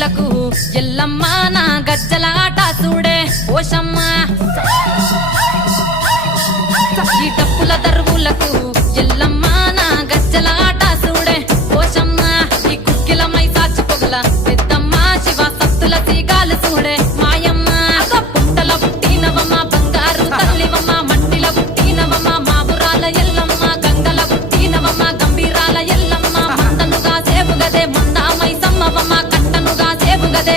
దరువులకు ఎల్లమ్మ నా గజ్జల ఆట చూడే ఓషమ్మ ఈ డప్పుల దరువులకు ఎల్లమ్మ నా గజ్జల ఆట చూడే ఓషమ్మ ఈ కుక్కిల మై సాచి పొగల పెద్దమ్మ శివ సత్తుల తీగాలు చూడే మాయమ్మ పుట్టల పుట్టినవమ్మ బంగారు తల్లివమ్మ మట్టిల పుట్టినవమ్మ మావురాల ఎల్లమ్మ గంగల పుట్టినవమ్మ గంభీరాల ఎల్లమ్మ మందనుగా సేపుగదే మందామై సమ్మవమ్మ కట్టనుగా సేపుగదే